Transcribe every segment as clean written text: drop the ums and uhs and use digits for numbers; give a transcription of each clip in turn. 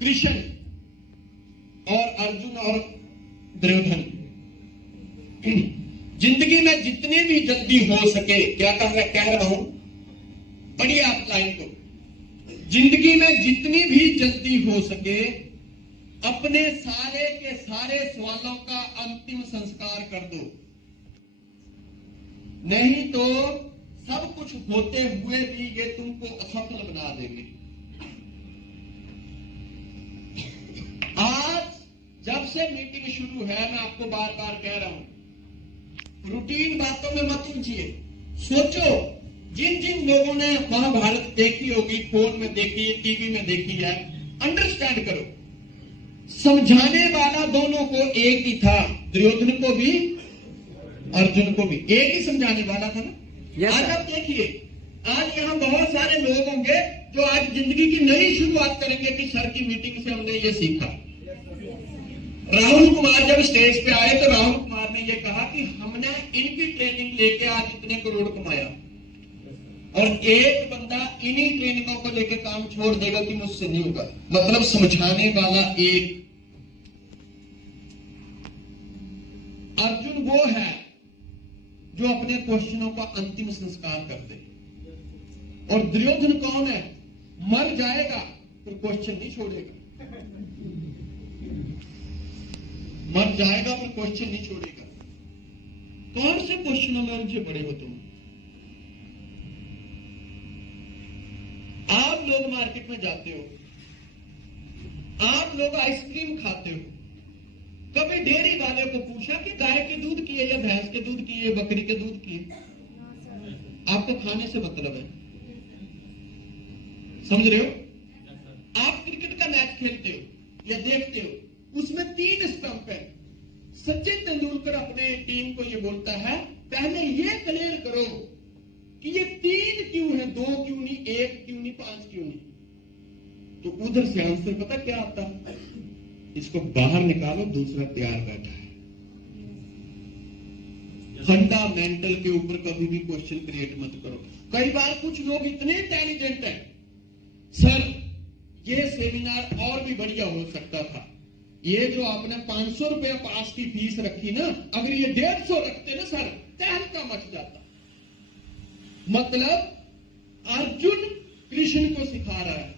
कृष्ण और अर्जुन और दुर्योधन, जिंदगी में जितने भी जल्दी हो सके, क्या कह रहा हूं, पढ़िए आप लाइन को, जिंदगी में जितनी भी जल्दी हो सके अपने सारे के सारे सवालों का अंतिम संस्कार कर दो, नहीं तो सब कुछ होते हुए भी ये तुमको असफल बना देंगे। आज जब से मीटिंग शुरू है, मैं आपको बार बार कह रहा हूं, रूटीन बातों में मत उलझिए। सोचो, जिन जिन लोगों ने महाभारत देखी होगी, फोन में देखी, टीवी में देखी है, अंडरस्टैंड करो, समझाने वाला दोनों को एक ही था, दुर्योधन को भी अर्जुन को भी एक ही समझाने वाला था ना। yes, आज आप देखिए, आज यहाँ बहुत सारे लोग होंगे जो आज जिंदगी की नई शुरुआत करेंगे कि सर की मीटिंग से हमने ये सीखा। राहुल कुमार जब स्टेज पे आए तो राहुल कुमार ने ये कहा कि हमने इनकी ट्रेनिंग लेके आज इतने करोड़ कमाया, और एक बंदा इन्हीं ट्रेनिंगों को लेके काम छोड़ देगा कि मुझसे नहीं होगा। मतलब समझाने वाला एक। अर्जुन वो है जो अपने क्वेश्चनों का अंतिम संस्कार कर दे, और दुर्योधन कौन है? मर जाएगा फिर क्वेश्चन नहीं छोड़ेगा, मर जाएगा फिर क्वेश्चन नहीं छोड़ेगा। कौन से क्वेश्चनों में उलझे पड़े हो तुम? आप लोग मार्केट में जाते हो, आप लोग आइसक्रीम खाते हो, कभी डेयरी वाले को पूछा कि गाय के दूध की है या भैंस के दूध की है, बकरी के दूध की है? आपको खाने से मतलब है, समझ रहे हो? आप क्रिकेट का मैच खेलते हो या देखते हो, उसमें 3 स्टंप है। सचिन तेंदुलकर अपने टीम को ये बोलता है, पहले ये क्लियर करो कि ये 3 क्यों है, 2 क्यों नहीं, 1 क्यों नहीं, 5 क्यों नहीं? तो उधर से आंसर पता क्या आता है? इसको बाहर निकालो, दूसरा तैयार बैठा है। फंडामेंटल के ऊपर कभी भी क्वेश्चन क्रिएट मत करो। कई बार कुछ लोग इतने इंटेलिजेंट हैं, सर ये सेमिनार और भी बढ़िया हो सकता था, ये जो आपने 500 रुपया पास की फीस रखी ना, अगर ये 150 रखते ना सर, तहलका मच जाता। मतलब अर्जुन कृष्ण को सिखा रहा है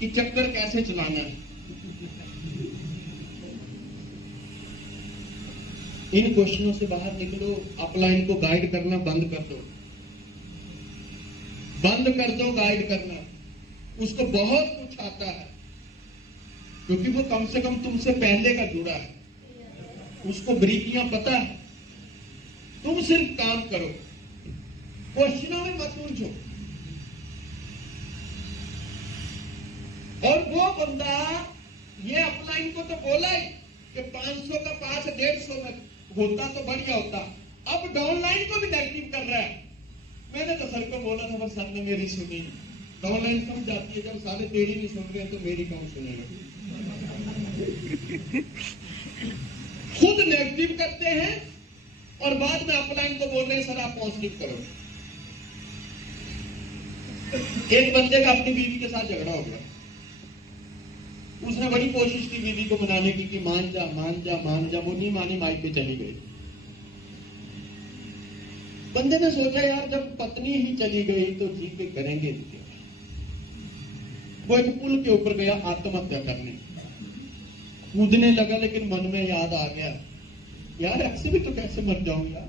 कि चक्कर कैसे चलाना है। इन क्वेश्चनों से बाहर निकलो, अपलाइन को गाइड करना बंद कर दो, बंद कर दो गाइड करना। उसको बहुत कुछ आता है, क्योंकि वो कम से कम तुमसे पहले का जुड़ा है, उसको बारीकियां पता है। तुम सिर्फ काम करो, क्वेश्चनों में मत उलझो। और वो बंदा ये अपलाइन को तो बोला ही कि 500 का पास 150 में होता तो बढ़िया होता, अब डाउनलाइन को भी नेगेटिव कर रहा है। मैंने तो सर को बोला था, पर सर ने मेरी सुनी। डाउनलाइन समझ जाती है, जब साले तेरी नहीं सुन रहे तो मेरी कौन सुनेगा? खुद नेगेटिव करते हैं और बाद में अपलाइन को बोल रहे हैं सर आप पॉजिटिव करो। एक बंदे का अपनी बीवी के साथ झगड़ा हो गया, उसने बड़ी कोशिश की बीवी को मनाने की कि मान जा मान जा मान जा, वो नहीं मानी, माइक पे चली गई। बंदे ने सोचा यार जब पत्नी ही चली गई तो जी के करेंगे क्या? वो एक पुल के ऊपर गया आत्महत्या करने, कूदने लगा, लेकिन मन में याद आ गया यार ऐसे भी तो कैसे मर जाऊं यार,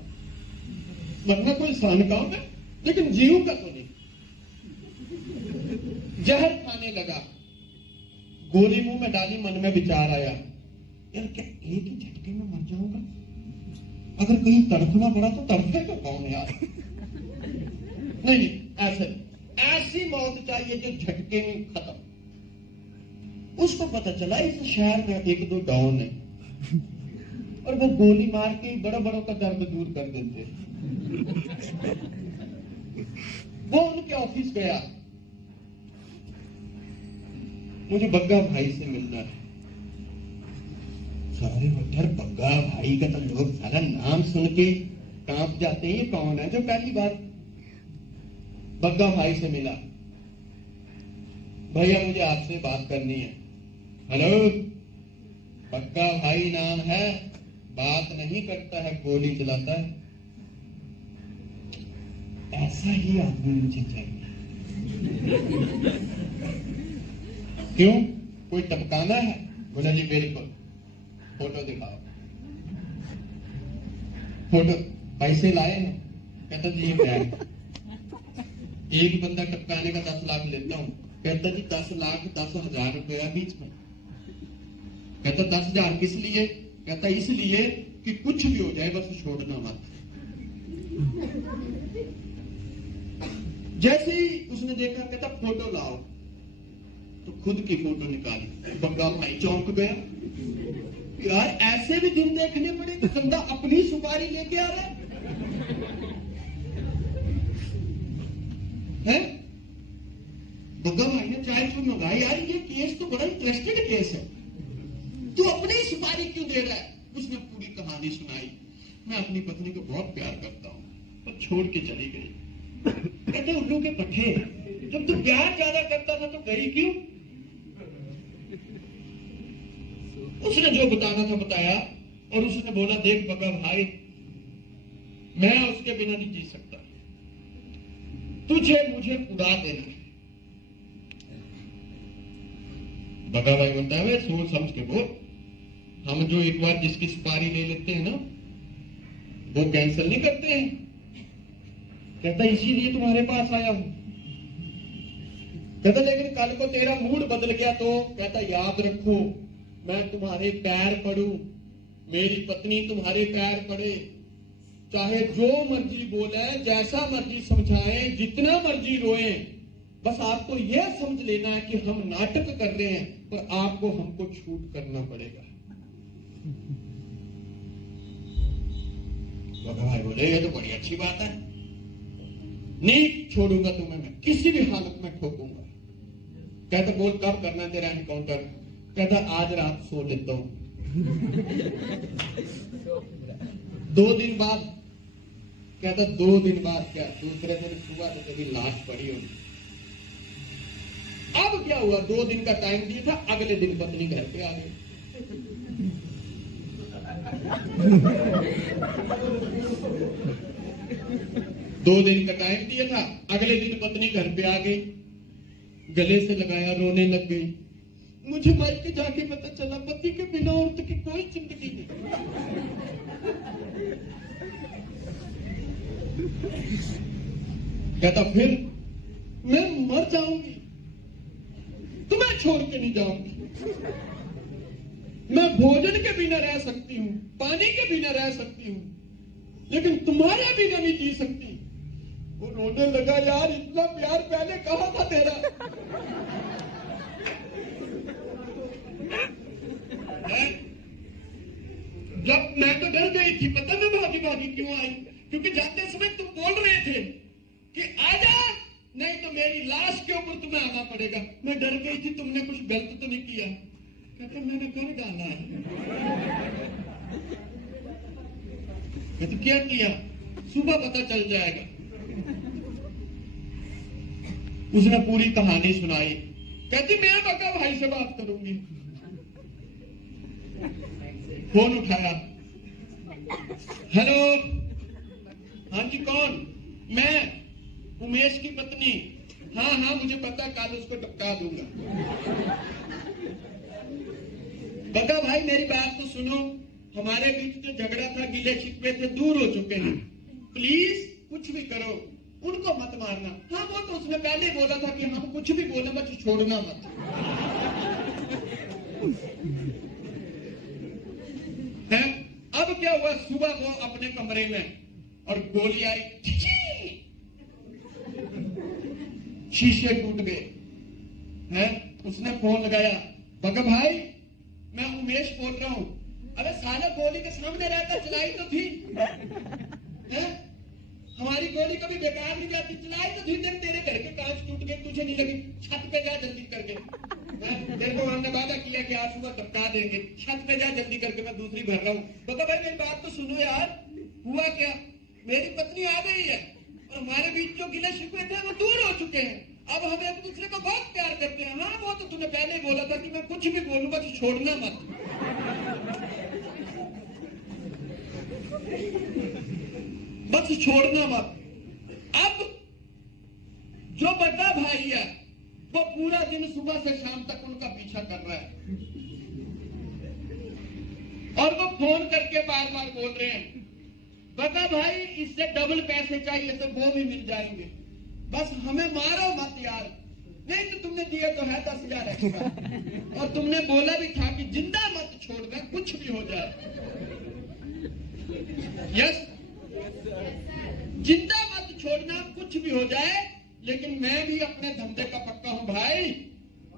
मरना कोई आसान काम है, लेकिन जीऊंगा तो नहीं। जहर खाने लगा, गोली मुंह में डाली, मन में विचार आया यार क्या एक ही झटके में मर जाऊंगा? अगर कहीं तड़फना पड़ा तो तड़फेगा कौन यार? नहीं, ऐसी मौत चाहिए जो झटके में खत्म। उसको पता चला इस शहर में 1-2 डॉन है और वो गोली मार के बड़ा बड़ों का दर्द दूर कर देते। वो उनके ऑफिस गया, मुझे बग्गा भाई से मिलना है। सारे बटर बग्गा भाई का तो लोग सारा नाम सुन के कांप जाते हैं, ये कौन है? जो पहली बार बग्गा भाई से मिला, भैया मुझे आपसे बात करनी है। हेलो, पक्का भाई नाम है, बात नहीं करता है, गोली चलाता है। ऐसा ही आदमी मुझे चाहिए। क्यों, कोई टपकाना है? बोला जी बिल्कुल, फोटो दिखाओ। फोटो पैसे लाए हैं? कहता जी ये बैग। एक बंदा टपकाने का 10 लाख लेता हूं। कहता जी 10 लाख 10,000 रुपया बीच में। कहता 10,000 किस लिए? कहता इसलिए कि कुछ भी हो जाए बस छोड़ना मत। जैसे ही उसने देखा, कहता फोटो लाओ, तो खुद की फोटो निकाली। बंगा भाई चौंक गया, यार ऐसे भी दिन देखने पड़े तो बंदा अपनी सुपारी लेके आ रहा है। बंगा भाई ने चाय क्यों मंगाई? यार ये केस तो बड़ा इंटरेस्टेड केस है, तू अपनी सुपारी क्यों दे रहा है? उसने पूरी कहानी सुनाई। मैं अपनी पत्नी को बहुत प्यार करता हूँ, पर छोड़ के चली गई। कहते उल्लू के पट्टे, जब तू प्यार ज्यादा करता था तो गई क्यों? उसने जो बताना था बताया, और उसने बोला देख बगा भाई, मैं उसके बिना नहीं जी सकता, तुझे मुझे उड़ा देना। बगा भाई बोलता है सोच समझ के बोल, हम जो एक बार जिसकी सुपारी ले लेते हैं ना, वो कैंसिल नहीं करते हैं। कहता इसीलिए तुम्हारे पास आया हूं। कहता लेकिन कल को तेरा मूड बदल गया तो? कहता याद रखो, मैं तुम्हारे पैर पड़ूं, मेरी पत्नी तुम्हारे पैर पड़े, चाहे जो मर्जी बोले, जैसा मर्जी समझाएं, जितना मर्जी रोएं, बस आपको यह समझ लेना है कि हम नाटक कर रहे हैं, पर आपको हमको छूट करना पड़ेगा। भाई बोले ये तो बड़ी अच्छी बात है, नहीं छोड़ूंगा तुम्हें, मैं किसी भी हालत में ठोकूंगा। कहता बोल कब करना है तेरा एनकाउंटर? कहता आज रात सो लेता हूं। 2 दिन बाद। कहता 2 दिन बाद क्या? दूसरे दिन सुबह तो तेरी लाश पड़ी होगी। अब क्या हुआ? 2 दिन का टाइम दिया था, अगले दिन पत्नी घर पे आ गई। दो दिन का टाइम दिया था, अगले दिन पत्नी घर पे आ गई, गले से लगाया, रोने लग गई। मुझे मायके जाके पता चला पति के बिना औरत की कोई जिंदगी नहीं। कहता फिर मैं मर जाऊंगी, तुम्हें छोड़ के नहीं जाऊंगी। मैं भोजन के बिना रह सकती हूँ, पानी के बिना रह सकती हूँ, लेकिन तुम्हारे बिना नहीं जी सकती। वो रोने लगा, यार इतना प्यार पहले कहा था तेरा। जब मैं तो डर गई थी, पता मैं भागी भागी क्यों आई? क्योंकि जाते समय तुम बोल रहे थे कि आजा, नहीं तो मेरी लाश के ऊपर तुम्हें आना पड़ेगा। मैं डर गई थी तुमने कुछ गलत तो नहीं किया। कहते मैंने कर डाला है। कहते क्या किया? सुबह पता चल जाएगा। उसने पूरी कहानी सुनाई। कहती मैं बका भाई से बात करूंगी। फोन उठाया, हेलो, हाँ जी कौन? मैं उमेश की पत्नी। हाँ हाँ मुझे पता, कल उसको टपका दूंगा। बका भाई मेरी बात तो सुनो, हमारे बीच जो झगड़ा था, गिले शिकवे थे, दूर हो चुके हैं। प्लीज कुछ भी करो, उनको मत मारना। हाँ वो तो उसने पहले बोला था कि हम कुछ भी बोले बस छोड़ना मत। है? अब क्या हुआ? सुबह वो अपने कमरे में और गोली आई, शीशे टूट गए हैं। उसने फोन लगाया, बगा भाई मैं उमेश बोल रहा हूं। अरे साला गोली के सामने रहता, चलाई तो थी। है? हमारी गोली कभी बेकार नहीं जाती, चलाई तो थी। देख तेरे घर के कांच टूट गए, तुझे नहीं लगी, छत पे जा जल्दी करके। तेरे को हमने वादा किया कि आज सुबह टपका देंगे, छत पे जा जल्दी करके, मैं दूसरी भर रहा हूँ। बगा भाई मेरी बात तो सुनो यार, हुआ क्या? मेरी पत्नी आ गई है और हमारे बीच जो गिले शिकवे थे वो दूर हो चुके हैं। अब हम एक दूसरे को बहुत प्यार करते हैं। हाँ, वो तो तूने पहले ही बोला था कि मैं कुछ भी बोलूं बस छोड़ना मत। बस छोड़ना मत। अब जो बड़ा भाई है वो पूरा दिन सुबह से शाम तक उनका पीछा कर रहा है और वो फोन करके बार बार बोल रहे हैं, बड़ा भाई इससे डबल पैसे चाहिए तो वो भी मिल जाएंगे, बस हमें मारो मत यार। नहीं तो तुमने दिए तो है 10,000 एक्स्ट्रा और तुमने बोला भी था कि जिंदा मत छोड़ना, कुछ भी हो जाए। यस, जिंदा मत छोड़ना, कुछ भी हो जाए। लेकिन मैं भी अपने धंधे का पक्का हूं भाई,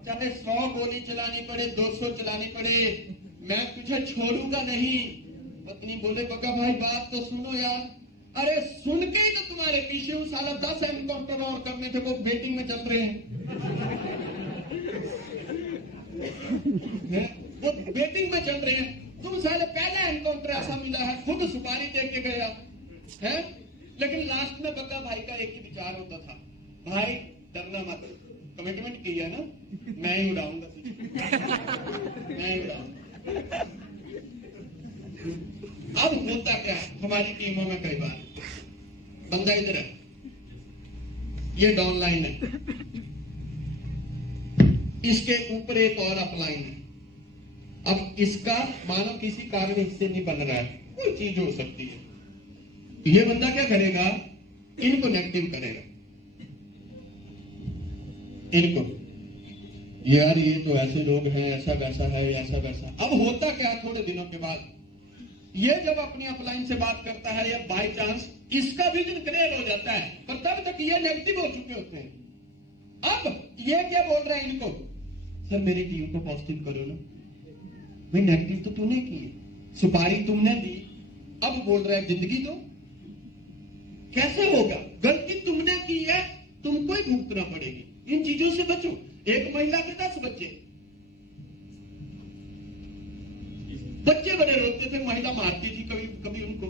चाहे 100 गोली चलानी पड़े, 200 चलानी पड़े, मैं तुझे छोड़ूंगा नहीं। पत्नी बोले, बका भाई बात तो सुनो यार। अरे सुन के ही तो तुम्हारे पीछे हूं, साला 10 एनकाउंटर और करने थे, वो वेटिंग में चल रहे हैं। वो वेटिंग में चल रहे हैं, तुम साले पहला एनकाउंटर ऐसा मिला है, खुद सुपारी दे के गया है। लेकिन लास्ट में बका भाई का एक ही विचार होता था, भाई डरना मत, कमिटमेंट किया ना, मैं ही उड़ाऊंगा, मैं ही उड़ाऊंगा। अब होता क्या है हमारी टीमों में, कई बार बंदा इधर है, ये डाउन लाइन है, इसके ऊपर एक और अपलाइन है। अब इसका मानो किसी कारण इससे नहीं बन रहा है, कोई चीज हो सकती है, ये बंदा क्या करेगा, इनको नेगेटिव करेगा, इनको, यार ये तो ऐसे लोग हैं, ऐसा वैसा है, ऐसा वैसा। अब होता क्या, थोड़े दिनों के बाद ये जब अपनी अपलाइन से बात करता है या बाय चांस इसका विजन क्लियर हो जाता है, पर तब तक ये नेगेटिव हो चुके होते हैं। अब ये क्या बोल रहे हैं इनको, सर मेरी टीम को पॉजिटिव करो ना, भाई नेगेटिव तो तूने की, सुपारी तुमने दी, अब बोल रहा है जिंदगी दो, कैसे होगा, गलती तुमने की है, तुमको ही भुगतना पड़ेगी। इन चीजों से बचो। एक महिला के 10 बच्चे बड़े रोते थे, महिला मारती थी कभी कभी उनको,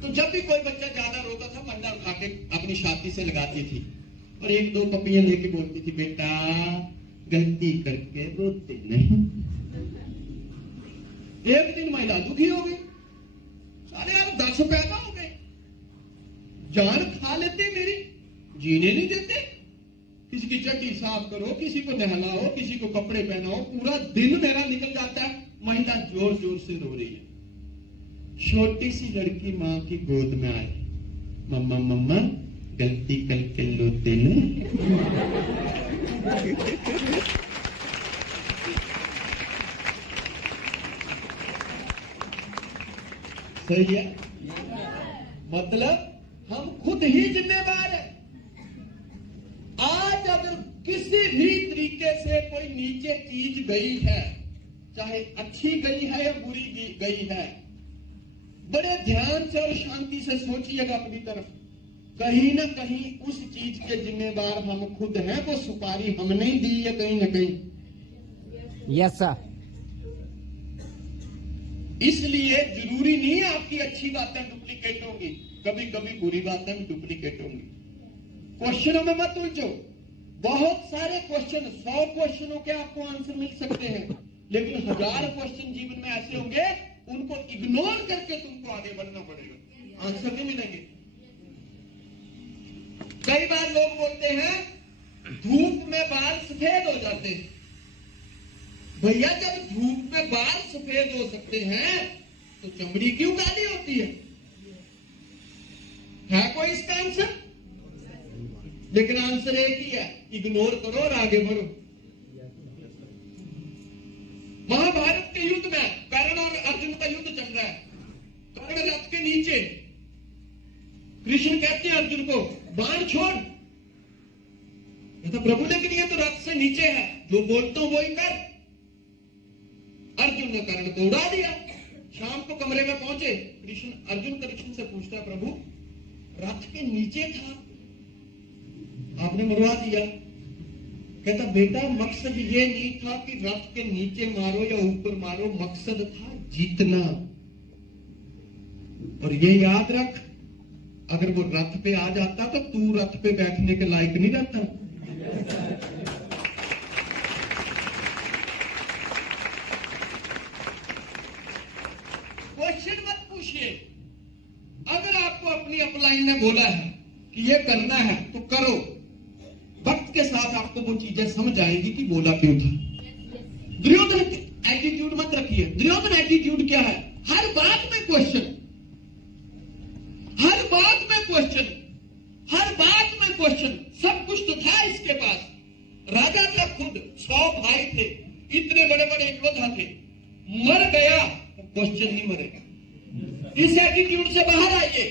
तो जब भी कोई बच्चा ज्यादा रोता था महिला उठा के अपनी छाती से लगाती थी और 1-2 पपियां लेके बोलती थी, बेटा गलती करके रोते नहीं। एक दिन महिला दुखी हो गई, सारे यार 10 पैदा हो गए, जान खा लेते मेरी, जीने नहीं देते, किसी की चड्डी साफ करो, किसी को नहलाओ, किसी को कपड़े पहनाओ, पूरा दिन मेरा निकल जाता है। महिला जोर जोर से रो रही है, छोटी सी लड़की माँ की गोद में आई, मम्मा मम्मा गलती करके लोते न। सही है, मतलब हम खुद ही जिम्मेवार है। आज अगर किसी भी तरीके से कोई नीचे चीज गई है, चाहे अच्छी गई है या बुरी गई है, बड़े ध्यान से और शांति से सोचिएगा अपनी तरफ, कहीं ना कहीं उस चीज के जिम्मेवार हम खुद हैं। वो सुपारी हमने ही दी है कहीं ना कहीं। Yes sir. इसलिए जरूरी नहीं है आपकी अच्छी बातें डुप्लीकेट होंगी, कभी कभी बुरी बातें भी डुप्लीकेट होंगी। क्वेश्चनों में मत उलझो, बहुत सारे क्वेश्चन, 100 क्वेश्चनों के आपको आंसर मिल सकते हैं, लेकिन 1000 क्वेश्चन जीवन में ऐसे होंगे उनको इग्नोर करके तुमको आगे बढ़ना पड़ेगा, आंसर नहीं मिलेंगे। कई बार लोग बोलते हैं धूप में बाल सफेद हो जाते हैं। भैया जब धूप में बाल सफेद हो सकते हैं तो चमड़ी क्यों काली होती है कोई इसका आंसर? लेकिन आंसर एक ही है, इग्नोर करो और आगे बढ़ो। महाभारत के युद्ध में कर्ण और अर्जुन का युद्ध चल रहा है, कर्ण रथ के नीचे, कृष्ण कहते हैं अर्जुन को बाण छोड़, तो प्रभु लेकिन ये तो रथ से नीचे है, जो बोलता हूं वही कर। अर्जुन ने कर्ण को उड़ा दिया। शाम को कमरे में पहुंचे कृष्ण, अर्जुन कृष्ण से पूछता है प्रभु रथ के नीचे था, आपने मरवा दिया। कहता बेटा मकसद ये नहीं था कि रथ के नीचे मारो या ऊपर मारो, मकसद था जीतना। और ये याद रख, अगर वो रथ पे आ जाता तो तू रथ पे बैठने के लायक नहीं रहता। क्वेश्चन मत पूछिए। अगर आपको अपनी अपलाइन ने बोला है कि ये करना है तो करो, वक्त के साथ आपको वो चीजें समझ आएंगी कि बोला क्यों था। दुर्योधन एटीट्यूड मत रखिए। दुर्योधन एटीट्यूड क्या है? हर बात में क्वेश्चन, हर बात में क्वेश्चन, हर बात में क्वेश्चन। सब कुछ तो था इसके पास, राजा था खुद, 100 भाई थे, इतने बड़े बड़े योद्धा थे, मर गया, क्वेश्चन नहीं मरेगा। इस एटीट्यूड से बाहर आइए।